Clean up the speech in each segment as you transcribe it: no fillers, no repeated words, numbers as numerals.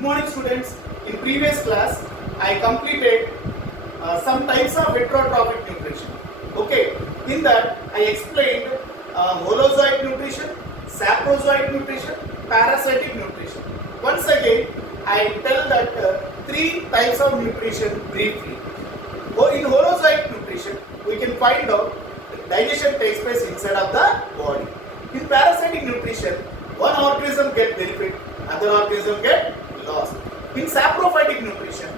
Good morning students. In previous class, I completed some types of heterotrophic nutrition. Okay, in that I explained holozoic nutrition, saprozoic nutrition, parasitic nutrition. Once again, I tell that three types of nutrition briefly. In holozoic nutrition, we can find out digestion takes place inside of the body. In parasitic nutrition, one organism get benefit, other organism get lost. In saprophytic nutrition,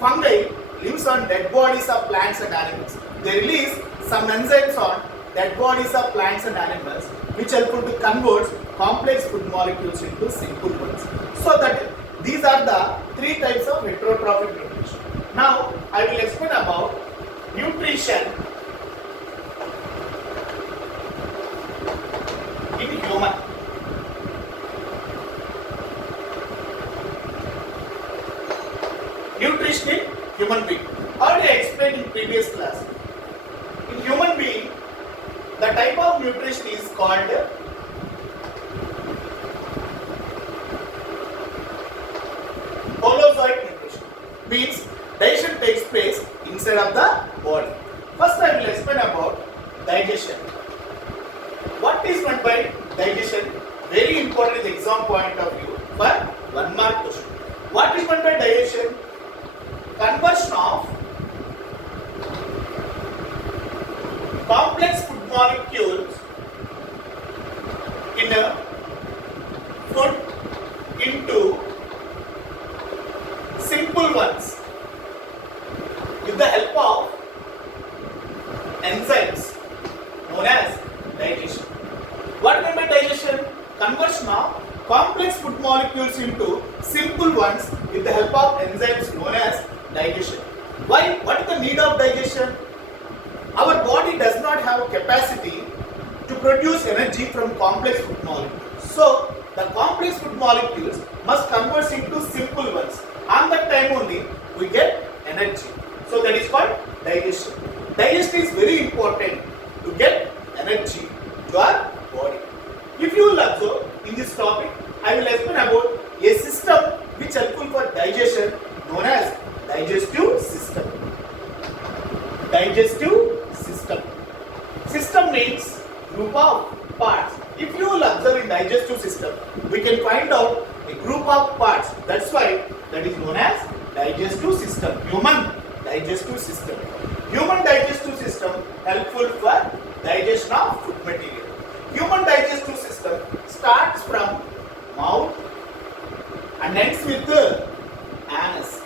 fungi lives on dead bodies of plants and animals. They release some enzymes on dead bodies of plants and animals which help to convert complex food molecules into simple ones. So that these are the three types of heterotrophic nutrition. Now I will explain about nutrition in human. Nutrition in human being. Already I explained in previous class. In human being, the type of nutrition is called holozoic nutrition. Means digestion takes place inside of the body. First I will explain about digestion. What is meant by digestion? Very important exam point of view for 1 mark question. What is meant by digestion? Conversion of complex food molecules in a food into simple ones with the help of enzymes known as digestion. What meant by digestion? Conversion of complex food molecules into simple ones with the help of enzymes known as digestion. Why? What is the need of digestion? Our body does not have a capacity to produce energy from complex food molecules. So, the complex food molecules must convert into simple ones. On that time only, we get energy. So, that is called digestion. Digestion is very important to get energy to our body. If you will observe in this topic, I will explain about a system which is helpful for digestion known as digestive system. Digestive system. System means group of parts. If you will observe in digestive system, we can find out a group of parts. That's why that is known as digestive system. Human digestive system. Human digestive system helpful for digestion of food material. Human digestive system starts from mouth and ends with the anus.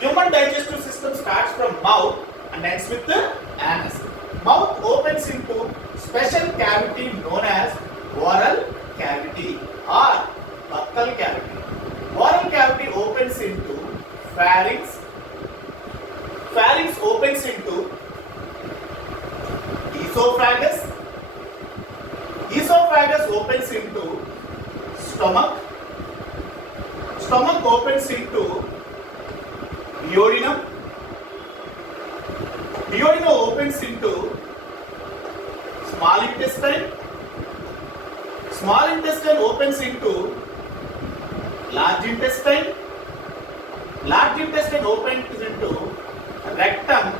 Human digestive system starts from mouth and ends with the anus. Mouth opens into special cavity known as oral cavity or buccal cavity. Oral cavity opens into pharynx. Pharynx opens into esophagus. Esophagus opens into stomach. Stomach opens into duodenum. Duodenum opens into small intestine. Small intestine opens into large intestine. Large intestine opens into rectum.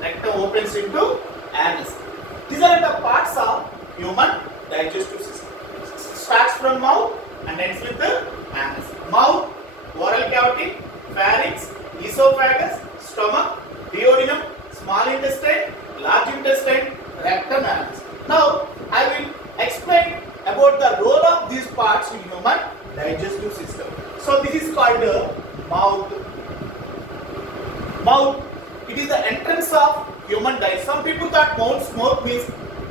Rectum opens into anus. These are the parts of human digestive system. Starts from mouth and ends with the anus. Mouth, oral cavity, pharynx, esophagus, stomach, duodenum, small intestine, large intestine, rectum, anus. Now, I will explain about the role of these parts in human digestive system. So, this is called the mouth. Mouth, it is the entrance of human digestion. Some people thought mouth means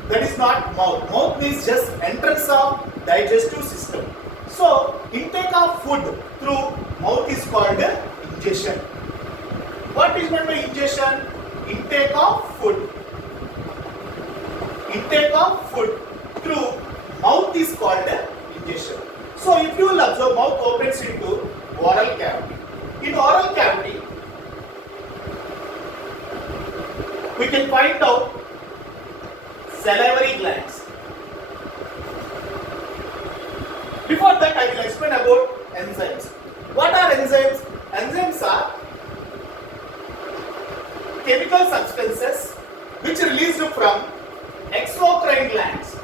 that is not mouth. Mouth means just entrance of digestive system. So, intake of food through mouth is called ingestion. What is meant by ingestion? Intake of food. Intake of food through mouth is called ingestion. So, if you will observe, mouth opens into oral cavity. In oral cavity, we can find out salivary glands. Before that, I will explain about enzymes. What are enzymes? Enzymes are chemical substances which are released from exocrine glands.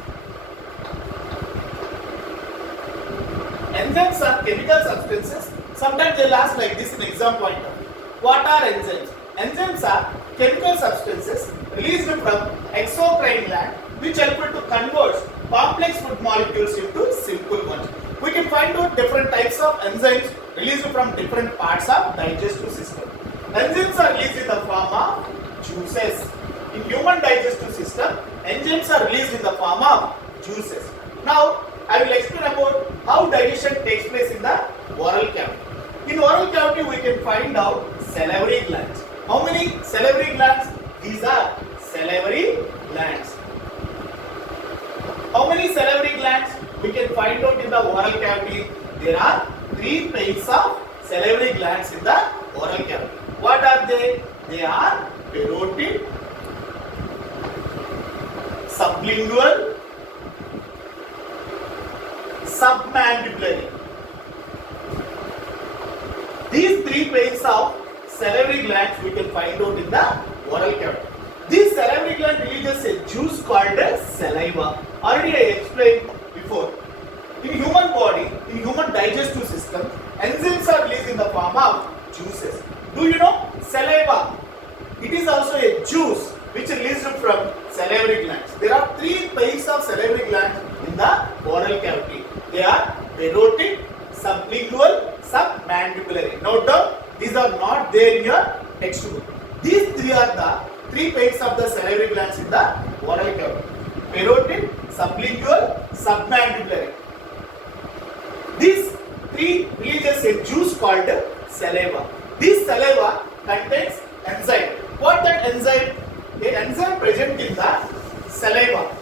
Enzymes are chemical substances. Sometimes they'll ask like this in exam point of view. What are enzymes? Enzymes are chemical substances released from exocrine gland which help to convert complex food molecules into simple ones. We can find out different types of enzymes released from different parts of digestive system. Enzymes are released in the form of juices. In human digestive system, enzymes are released in the form of juices. Now, I will explain about how digestion takes place in the oral cavity. In oral cavity, we can find out salivary glands. How many salivary glands? These are salivary glands. How many salivary glands we can find out in the oral cavity? There are 3 pairs of salivary glands in the oral cavity. What are they? They are parotid, sublingual, submandibular. These 3 pairs of salivary glands we can find out in the oral cavity. This salivary gland releases a juice called as saliva. Already I explained before. In human body, in human digestive system, enzymes are released in the form of juices. Do you know saliva? It is also a juice which is released from salivary glands. There are 3 pairs of salivary glands in the oral cavity. They are parotid, sublingual, submandibular. Note down, these are not there in your textbook. These 3 are the 3 pairs of the salivary glands in the oral cavity. Parotid, sublingual, submandibular. These 3 releases a juice called saliva. This saliva contains enzyme. What that enzyme? The enzyme present in the saliva.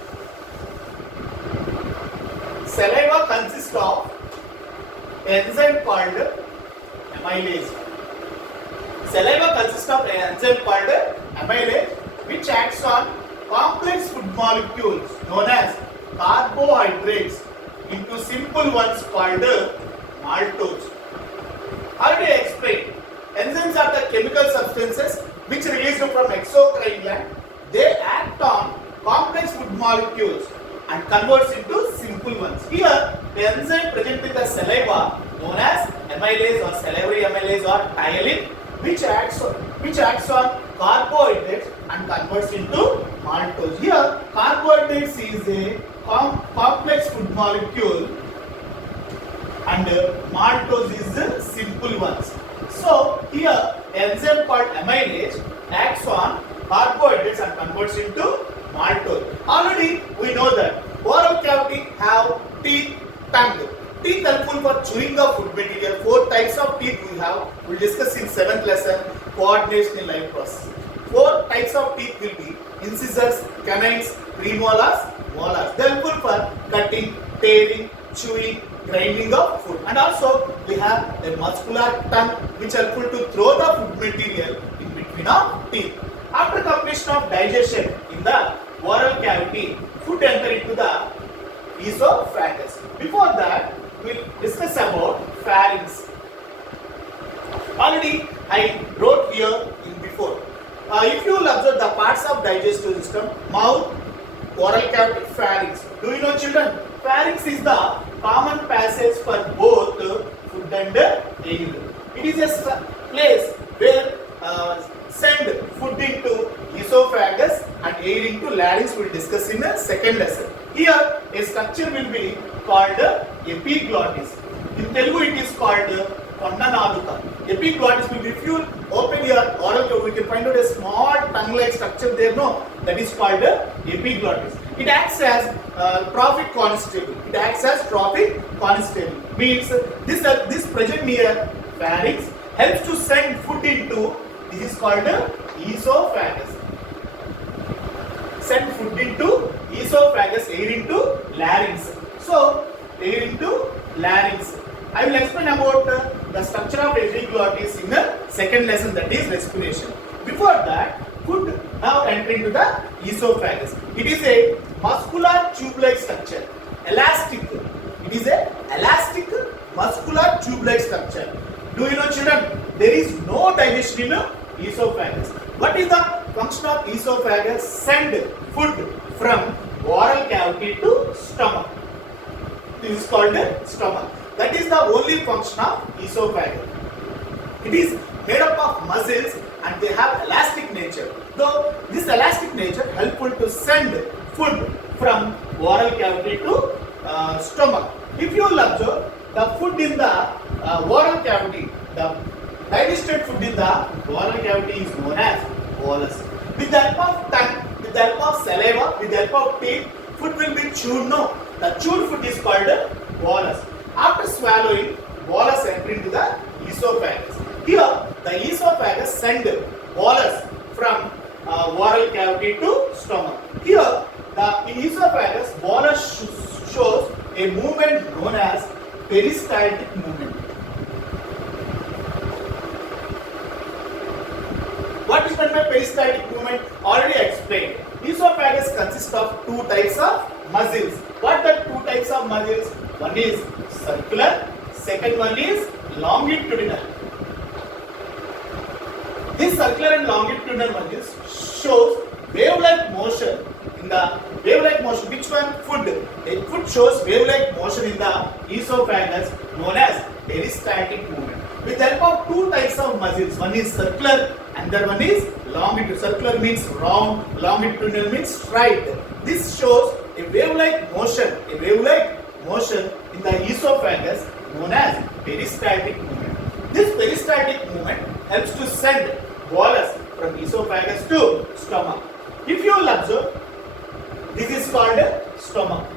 Saliva consists of an enzyme called amylase. Saliva consists of an enzyme called amylase which acts on complex food molecules known as carbohydrates into simple ones called maltose. Already I explained, enzymes are the chemical substances which are released from exocrine gland. They act on complex food molecules and converts into simple ones. Here, the enzyme present in the saliva known as amylase or salivary amylase or tyalin, which acts on carbohydrates and converts into maltose. Here, carbohydrates is a complex food molecule and maltose is the simple ones. So, here, enzyme called amylase acts on carbohydrates and converts into maltose. Already, we know that oral cavity have teeth, tongue. Teeth helpful for chewing the food material. 4 types of teeth we have. We will discuss in 7th lesson, coordination in life process. 4 types of teeth will be incisors, canines, premolars, molars. They are helpful for cutting, tearing, chewing, grinding of food. And also we have a muscular tongue which is helpful to throw the food material in between of teeth. After completion of digestion in the oral cavity, food enter into the esophagus. Before that, we will discuss about pharynx. Already I wrote here in before. If you will observe the parts of digestive system, mouth, oral cavity, pharynx. Do you know, children? Pharynx is the common passage for both food and air. It is a place where send food into esophagus and air into larynx. We will discuss in the 2nd lesson. Here a structure will be called epiglottis. In Telugu it is called Kondanaduka. Epiglottis will be, if you open your oral cavity, we can find out a small tongue-like structure there. No, that is called epiglottis. It acts as trophic constable. It acts as trophic constable. Means this present near pharynx helps to send food into. This is called esophagus. Send food into esophagus, air into larynx. So, air into larynx. I will explain about the structure of epiglottis in the 2nd lesson, that is respiration. Before that, food now enter into the esophagus. It is a muscular tube-like structure. Elastic. It is a elastic muscular tube-like structure. Do you know, children? There is no digestion in esophagus. What is the function of esophagus? Send food from oral cavity to stomach. This is called stomach. That is the only function of esophagus. It is made up of muscles and they have elastic nature. Though this elastic nature helpful to send food from oral cavity to stomach. If you will observe, the food in the oral cavity, the digested food in the oral cavity is known as bolus. With the help of tongue, with the help of saliva, with the help of teeth, food will be chewed. No, the chewed food is called bolus. After swallowing, bolus enter into the esophagus. Here, the esophagus send bolus from oral cavity to stomach. Here, in esophagus, bolus shows a movement known as peristaltic movement. What is meant by peristaltic movement? Already explained. Esophagus consists of two types of muscles. What are two types of muscles? One is circular, second one is longitudinal. This circular and longitudinal muscles shows wave-like motion. In the wave-like motion, which one? Food. A food shows wave-like motion in the esophagus known as peristaltic movement. With the help of two types of muscles, one is circular and the one is longitudinal. Circular means round, longitudinal means straight. This shows a wave-like motion in the esophagus known as peristaltic movement. This peristaltic movement helps to send bolus from esophagus to stomach. If you will observe, this is called stomach.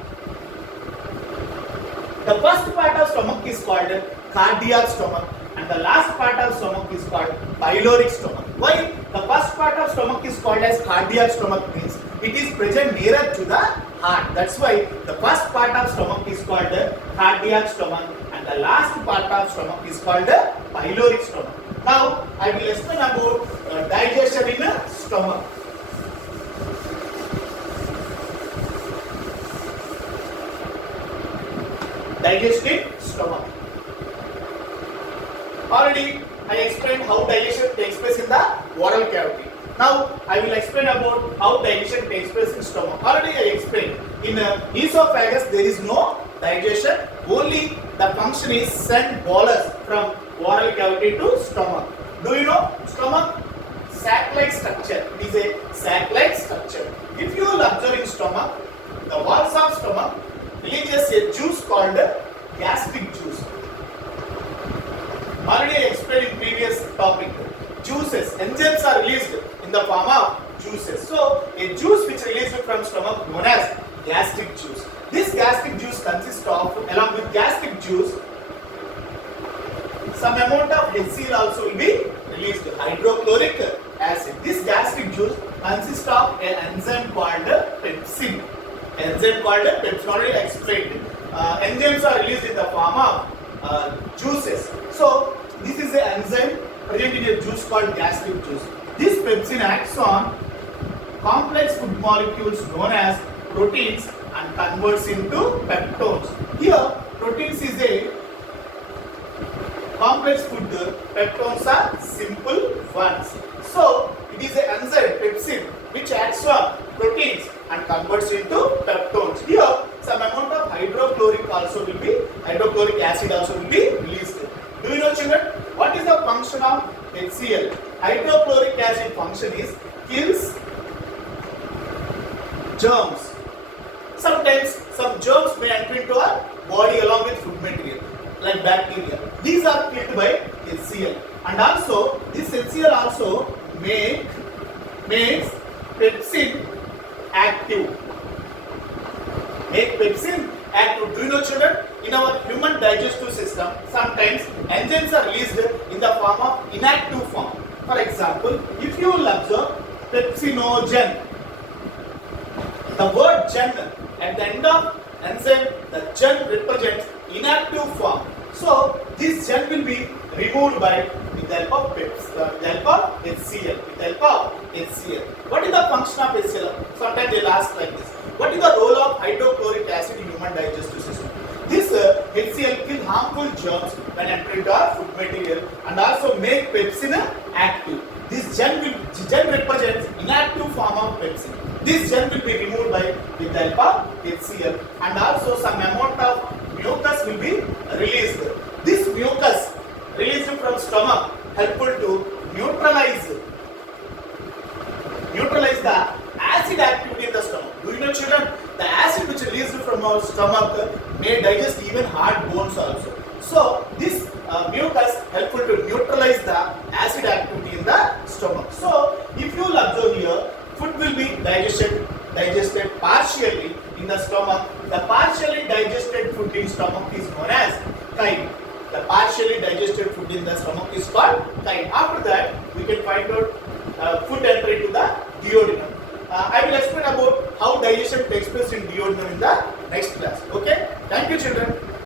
The first part of stomach is called cardiac stomach and the last part of stomach is called pyloric stomach. Why the first part of stomach is called as cardiac stomach means it is present nearer to the heart. That's why the first part of stomach is called cardiac stomach and the last part of stomach is called pyloric stomach. Now I will explain about digestion in a stomach. Digesting stomach. Already I explained how digestion takes place in the oral cavity. Now I will explain about how digestion takes place in stomach. Already I explained in esophagus there is no digestion, only the function is send bolus from oral cavity to stomach. Do you know stomach? Sac-like structure. It is a sac-like structure. If you will observe in stomach, the walls of stomach releases a juice called gastric juice. Already I explained in previous topic. Juices, enzymes are released in the form of juices. So a juice which released from stomach known as gastric juice. This gastric juice consists of, along with gastric juice, some amount of HCl also will be released, hydrochloric acid. This gastric juice consists of an enzyme called pepsin. Already explained. Enzymes are released in the form of juices. So this is an enzyme present in a juice called gastric juice. This pepsin acts on complex food molecules known as proteins and converts into peptones. Here proteins is a complex food, peptones are simple ones. So it is an enzyme pepsin which acts on proteins and converts into peptones. Here some amount of hydrochloric acid also will be released. Do you know, children, what is the function of HCl? Hydrochloric acid function is kills germs. Sometimes some germs may enter into our body along with food material like bacteria. These are killed by HCl, and also this HCl also makes pepsin active. Make pepsin active. Do you know, children? In our human digestive system, sometimes enzymes are released in the form of inactive form. For example, if you will observe pepsinogen, the word gen at the end of enzyme, the gen represents inactive form. So this gen will be removed with the help of HCl. What is the function of HCl? Sometimes they will ask like this. What is the role of hydrochloric acid in human digestive system? This HCl kill harmful germs when entered our food material and also make pepsin active. This gel represents inactive form of pepsin. This gel will be removed with the help of HCl and also some amount of mucus will be released. This mucus released from stomach helpful to neutralize the acid activity in the stomach. Do you know, children, the acid which released from our stomach may digest even hard bones also. So this mucus helpful to neutralize the acid activity in the stomach. So if you will observe here, food will be digested partially in the stomach. The partially digested food in stomach is known as chyme. The partially digested food in the stomach is called chyme. After that, we can find out food entry to the duodenum. I will explain about how digestion takes place in duodenum in the next class. Okay? Thank you, children.